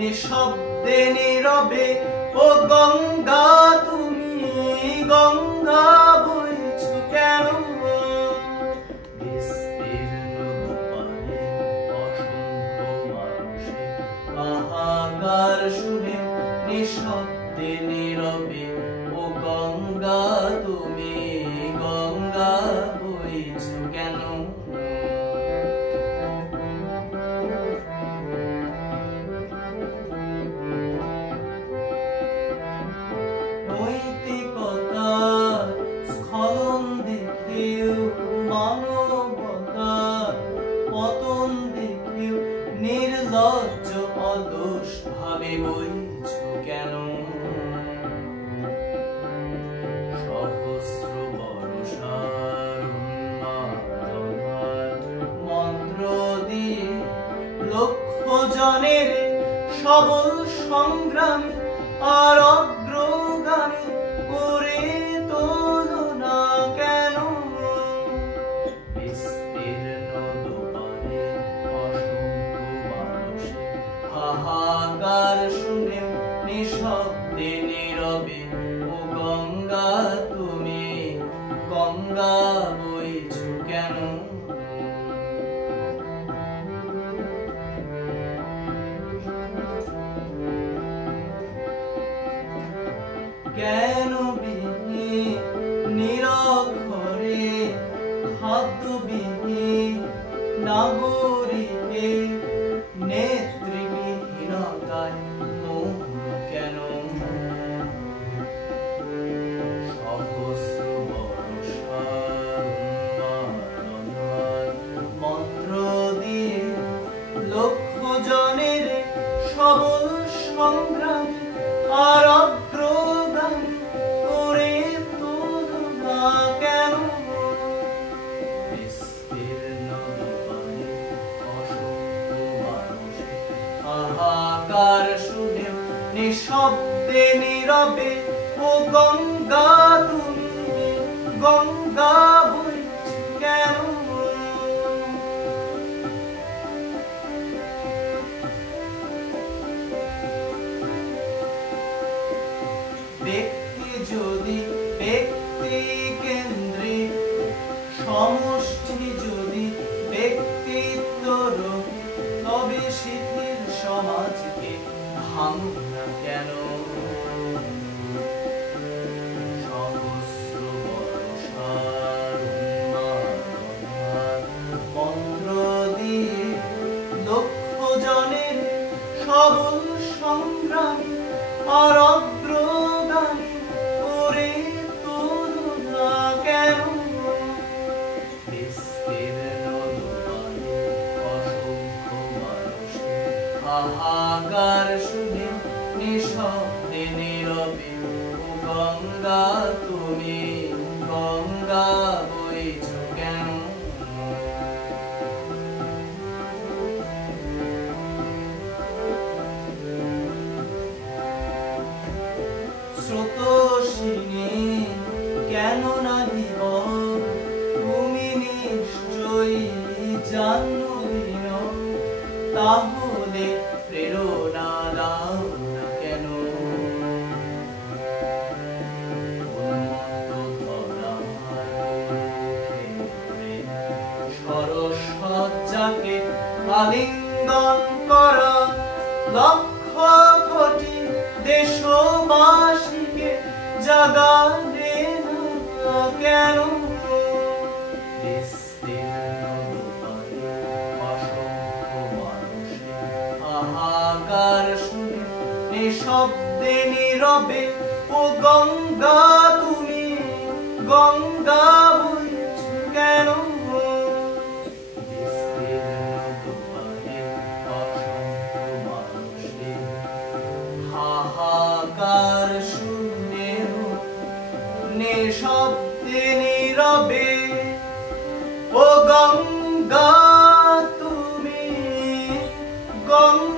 নিঃশব্দে নীরবে ও গঙ্গা তুমি গঙ্গা বইছো কেন বিস্তীর্ণ দুপারে অসংখ্য মানুষের হাহাকার শুনে নিঃশব্দে নীরবে ও গঙ্গা তুমি গঙ্গা বইছো কেন পতন দেখেও নির্লজ্জ অলস ভাবে বইছো কেন সহস্র বর্ষার মন্ত্র দিয়ে লক্ষ জনের সবল সংগ্রামী আর অগ্রগামী করে তোলো না কেন বিস্তীর্ণ দুপারে অসংখ্য মানুষের হাহাকার শুনে নিঃশব্দে নীরবে ও গঙ্গা তুমি গঙ্গা বইছো কেন জ্ঞান বিহীন নিরক্ষরে খাদ্যবিহীন নাগরিকে নেতৃবিহীনতায় মৌন কেন সহস্র বর্ষার মন্ত্র দিয়ে লক্ষ জনের সবল সংগ্রামী আর অগ্রগামী করে তোলো না কেন বিস্তীর্ণ দুপারে অসংখ্য মানুষের হাহাকার শুনে নিঃশব্দে নীরবে ও গঙ্গা তুমি গঙ্গা বইছো কেন ব্যক্তি যদি ব্যক্তি কেন্দ্রিক সমষ্টি যদি ব্যক্তিত্বর তবে শিথিল সমাজকে ভাঙো না কেন সহস্র বর্ষার মন্ত্র দিয়ে লক্ষ জনের সবল সংগ্রামী আর অগ্রগামী করে তোলো না কেন বিস্তীর্ণ দুপারে অসংখ্য মানুষের হাহাকার শুনে নিঃশব্দে নীরবে ও গঙ্গা তুমি গঙ্গা বইছো কেন স্রোতস্বিনী কেন নাহিব তুমি নিশ্চয়ই জানো তাহলে প্রেরণা দাও না কেন সরসজ্জাকে আলিঙ্গন করা লক্ষ কোটি দেশবাসীকে জাগালে না কেন বিস্তীর্ণ দুপারে অসংখ্য মানুষের হাহাকার শুনে নিঃশব্দে নীরবে ও গঙ্গা তুমি গঙ্গা বইছো কেন বিস্তীর্ণ দুপারে অসংখ্য মানুষের হাহাকার শুনে নিঃশব্দে নীরবে ও গঙ্গা তুমি গঙ্গা